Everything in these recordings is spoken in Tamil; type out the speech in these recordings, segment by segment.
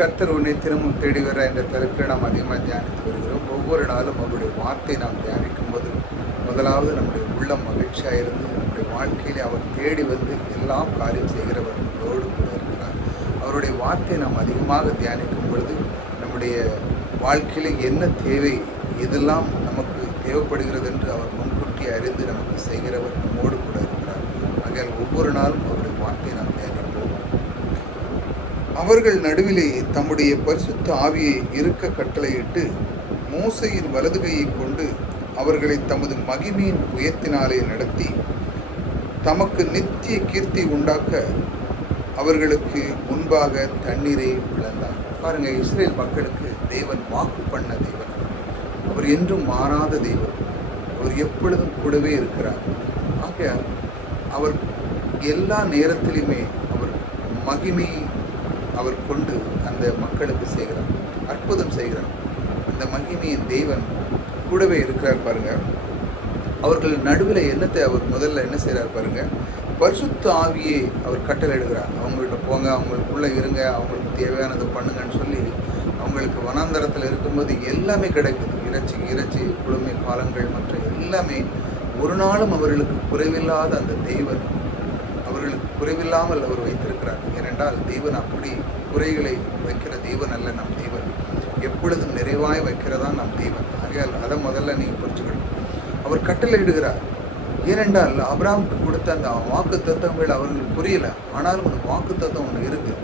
கர்த்தர் உன்னை திரும்பவும் தேடி வர என்ற தலைப்பில் நாம் அதிகமாக தியானித்து வருகிறோம். ஒவ்வொரு நாளும் அவருடைய வார்த்தை நாம் தியானிக்கும் போது முதலாவது நம்முடைய உள்ளம் மகிழ்ச்சியாக இருந்து நம்முடைய வாழ்க்கையிலே அவர் தேடி வந்து எல்லாம் காரியம் செய்கிறவர் நம்மளோடு கூட இருக்கிறார். அவருடைய வார்த்தை நாம் அதிகமாக தியானிக்கும் பொழுது நம்முடைய வாழ்க்கையில் என்ன தேவை, எதெல்லாம் நமக்கு தேவைப்படுகிறது என்று அவர் முன்கூட்டி அறிந்து நமக்கு செய்கிறவர் நம்மோடு கூட இருக்கிறார். ஆகையால் ஒவ்வொரு நாளும் அவருடைய வார்த்தையை நாம் தியானிப்போம். அவர்கள் நடுவிலே தம்முடைய பரிசுத்த ஆவியை இருக்க கட்டளையிட்டு மோசையின் வலது கையை கொண்டு அவர்களை தமது மகிமையின் உயர்த்தினாலே நடத்தி தமக்கு நித்திய கீர்த்தி உண்டாக்க அவர்களுக்கு முன்பாக தண்ணீரை பிளந்தார். பாருங்க, இஸ்ரேல் மக்களுக்கு தேவன் வாக்கு பண்ண தேவன். அவர் என்றும் மாறாத தேவன். அவர் எப்பொழுதும் கூடவே இருக்கிறார். ஆகையால் அவர் எல்லா நேரத்திலுமே அவர் மகிமையை அவர் கொண்டு அந்த மக்களுக்கு செய்கிறார், அற்புதம் செய்கிறார். அந்த மகிமையின் தேவன் கூடவே இருக்கிறார். பாருங்க, அவர்கள் நடுவில் என்னத்தை அவர் முதல்ல என்ன செய்கிறார் பாருங்க, பரிசுத்த ஆவியை அவர் கட்டளையிடுகிறார். அவங்கள்ட்ட போங்க, அவங்களுக்குள்ளே இருங்க, அவங்களுக்கு தேவையானதை பண்ணுங்கன்னு சொல்லி அவங்களுக்கு வனாந்தரத்தில் இருக்கும்போது எல்லாமே கிடைக்குது. இறைச்சி குளுமை காலங்கள் மற்ற எல்லாமே. ஒரு நாளும் அவர்களுக்கு குறைவில்லாத அந்த தேவன் அவர்களுக்கு குறைவில்லாமல் அவர் வைத்திருக்கிறார். ஏனென்றால் தேவன் அப்படி குறைகளை வைக்கிற தேவன் அல்ல. நம் தேவன் எப்பொழுதும் நிறைவாய் வைக்கிறதா நம் தேவன். ஆகையால் அதை முதல்ல நீங்கள் புரிஞ்சுக்கணும். அவர் கட்டளையிடுகிறார். ஏனென்றால் ஆபிரகாமுக்கு கொடுத்த அந்த வாக்கு தத்துவங்கள் அவர்களுக்கு புரியல. ஆனாலும் அந்த வாக்கு தத்துவம் ஒன்று இருக்குது.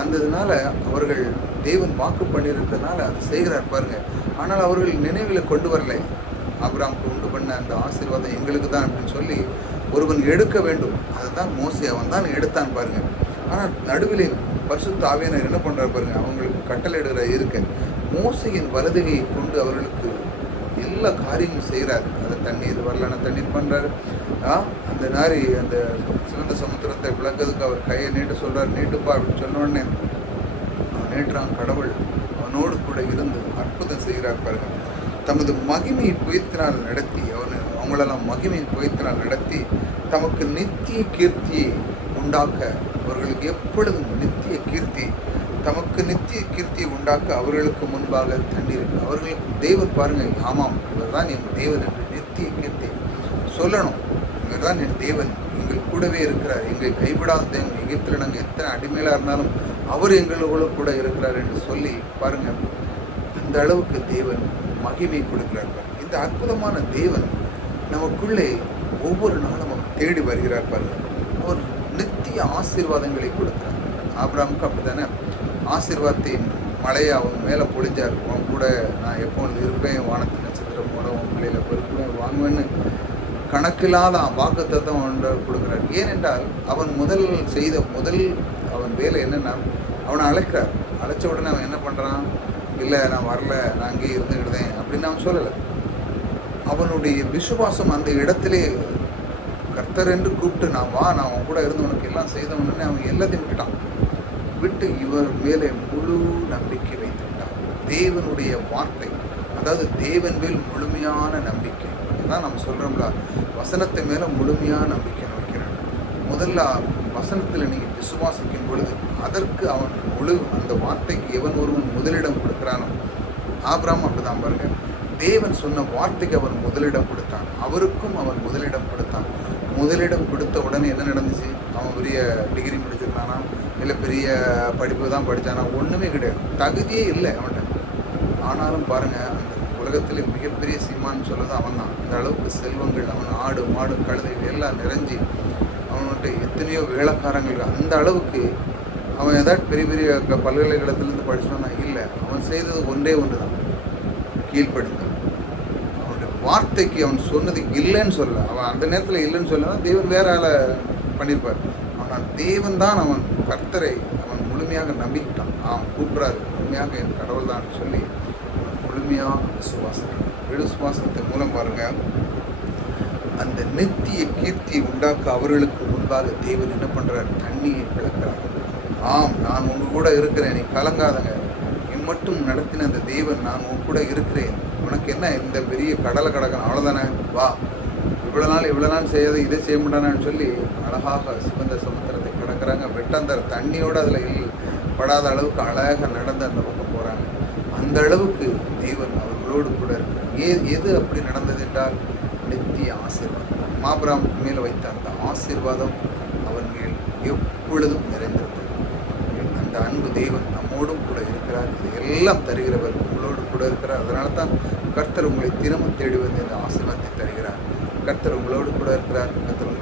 அந்ததுனால அவர்கள் தேவன் வாக்கு பண்ணியிருக்கிறதுனால அதை செய்கிறார் பாருங்க. ஆனால் அவர்கள் நினைவில் கொண்டு வரலை. ஆபிரகாமுக்கு உண்டு பண்ண அந்த ஆசீர்வாதம் எங்களுக்கு தான் அப்படின்னு சொல்லி ஒருவன் எடுக்க வேண்டும். அதுதான் மோசே, அவன் தான் எடுத்தான் பாருங்க. ஆனால் நடுவிலே பரிசுத்த ஆவியானவர் என்ன பண்ணுறார் பாருங்க, அவங்களுக்கு கட்டளையிடுகிற இருக்க மோசையின் வலதுகையை கொண்டு அவர்களுக்கு எல்லா காரியமும் செய்கிறார். அந்த தண்ணீர் வரலான தண்ணீர் பண்ணுறாரு. அந்த நாரி அந்த சிறந்த சமுத்திரத்தை விளக்குறதுக்கு அவர் கையை நீட்டு சொல்கிறார். நீட்டுப்பா அப்படின்னு சொன்ன உடனே அவன் நீட்டுறான். கடவுள் அவனோடு கூட இருந்து அற்புதம் செய்கிறார் பாருங்க. தமது மகிமையை புயத்தினால் நடத்தி அவங்களெல்லாம் மகிமையின் புயத்தினால் நடத்தி தமக்கு நித்திய கீர்த்தியை உண்டாக்க அவர்களுக்கு எப்பொழுதும் நித்திய கீர்த்தி, தமக்கு நித்திய கீர்த்தியை உண்டாக்க அவர்களுக்கு முன்பாக தண்ணீர். அவர்களுக்கு தேவன் பாருங்க, ஆமாம் இவர் தான் என் தேவன் என்று நித்திய கீர்த்தி சொல்லணும். இவர் தான் என் தேவன், எங்கள் கூடவே இருக்கிறார், எங்கள் கைவிடாத தேவன். எகிப்தில் நாங்கள் எத்தனை அடிமையிலாக இருந்தாலும் அவர் எங்களோட கூட இருக்கிறார் என்று சொல்லி பாருங்க, அந்த அளவுக்கு தேவன் மகிமை கொடுக்கிறார். இந்த அற்புதமான தேவன் நமக்குள்ளே ஒவ்வொரு நாளும் அவர் தேடி வருகிறார் பாருங்க. அவர் நித்திய ஆசீர்வாதங்களை கொடுக்கிறார். ஆபிரகாமுக்கு அப்படித்தானே ஆசீர்வாதத்தை மழையை அவன் மேலே பொழிஞ்சார். அவன் கூட நான் எப்பொழுது இருப்பேன், வானத்து நட்சத்திரம் போல உன் பிள்ளையில பொறுப்பேன் வாங்குவேன்னு கணக்கில்லாத வாக்கு தத்துவம் ஒன்று கொடுக்குறார். ஏனென்றால் அவன் முதல் அவன் வேலை என்னென்னா, அவனை அழைக்கிறார். அழைச்ச உடனே அவன் என்ன பண்ணுறான், இல்லை நான் வரல, நான் அங்கேயே இருந்துக்கிட்டேன் அப்படின்னு அவன் சொல்லலை. அவனுடைய விசுவாசம் அந்த இடத்திலே கர்த்தர் என்று கூப்பிட்டு நான் அவன் கூட இருந்து உனக்கு எல்லாம் செய்தவனே அவன் எல்லாத்தையும் விட்டு இவர் மேலே முழு நம்பிக்கை வைத்து விட்டான். தேவனுடைய வார்த்தை, அதாவது தேவன் மேல் முழுமையான நம்பிக்கை. அதான் நம்ம சொல்கிறோம்ல, வசனத்தை மேலே முழுமையான நம்பிக்கை வைக்கிறான். முதல்ல வசனத்தில் நீங்கள் விசுவாசிக்கும் பொழுது அதற்கு அவன் அந்த வார்த்தைக்கு எவன் ஒருவன் முதலிடம் கொடுக்குறானோ, ஆபிரகாம் அப்படிதான் பாருங்க. தேவன் சொன்ன வார்த்தைக்கு அவன் முதலிடம் கொடுத்தான். அவருக்கும் அவன் முதலிடம் கொடுத்தான். முதலிடம் கொடுத்த உடனே என்ன நடந்துச்சு, அவன் பெரிய டிகிரி முடிச்சிருந்தானா, இல்லை பெரிய படிப்பு தான் படித்தானா, ஒன்றுமே கிடையாது, தகுதியே இல்லை அவன்கிட்ட. ஆனாலும் பாருங்கள், அந்த உலகத்தில் மிகப்பெரிய சீமான்னு சொல்லுறது அவன் தான். அந்த அளவுக்கு செல்வங்கள், அவன் ஆடு மாடு கழுதைகள் எல்லாம் நிறைஞ்சி அவன்கிட்ட எத்தனையோ வேலைக்காரங்கள். அந்த அளவுக்கு அவன் ஏதாவது பெரிய பெரிய பல்கலைக்கழகத்திலேருந்து படிச்சோன்னா இல்லை. அவன் செய்தது ஒன்றே ஒன்று தான், கீழ்ப்படுத்த. அவனுடைய வார்த்தைக்கு அவன் சொன்னது இல்லைன்னு சொல்ல. அவன் அந்த நேரத்தில் இல்லைன்னு சொல்ல தேவன் வேற ஆளை பண்ணியிருப்பார். ஆனால் தேவன் தான் அவன் கர்த்தரை அவன் முழுமையாக நம்பிக்கிட்டான். அவன் கூப்பிட்றாரு, முழுமையாக என் கடவுள் தான் சொல்லி முழுமையாக விசுவாசத்தின் மூலம் பாருங்க அந்த நித்திய கீர்த்தியை உண்டாக்க அவர்களுக்கு முன்பாக தேவன் என்ன பண்ணுறார், தண்ணியை பிளக்கிறார். ஆம், நான் உங்க கூட இருக்கிறேன், நீ கலங்காதங்க, மட்டும் நடத்தின அந்த தேவன் நான் உன் கூட இருக்கிறேன், உனக்கு என்ன இந்த பெரிய கடலை கடக்கணும், அவ்வளோதானே, வா, இவ்வளோ நாள் செய்யாது இதை செய்ய மாட்டானான்னு சொல்லி அழகாக சிவந்த சமுத்திரத்தை கடக்கிறாங்க. வெட்டாந்தர தண்ணியோடு அதில் படாத அளவுக்கு அழகாக நடந்து அந்த பக்கம் போகிறாங்க. அந்த அளவுக்கு தேவன் அவர்களோடு கூட இருக்கிறார். எது அப்படி நடந்தது என்றால் நித்திய ஆசீர்வாதம். ஆபிரகாமுக்கு மேல் வைத்த அந்த ஆசீர்வாதம் அவன் மேல் எப்பொழுதும் நிறைந்திருந்தது. அந்த அன்பு தேவன் நம்மோடும் கூட இருக்கிறார். இதையெல்லாம் தருகிறவர் உங்களோடு கூட இருக்கிறார். அதனால தான் கர்த்தர் உங்களை தினமும் தேடி வந்து இந்த ஆசீர்வாதத்தை தருகிறார். கர்த்தர் உங்களோடு கூட இருக்கிறார். கர்த்தர்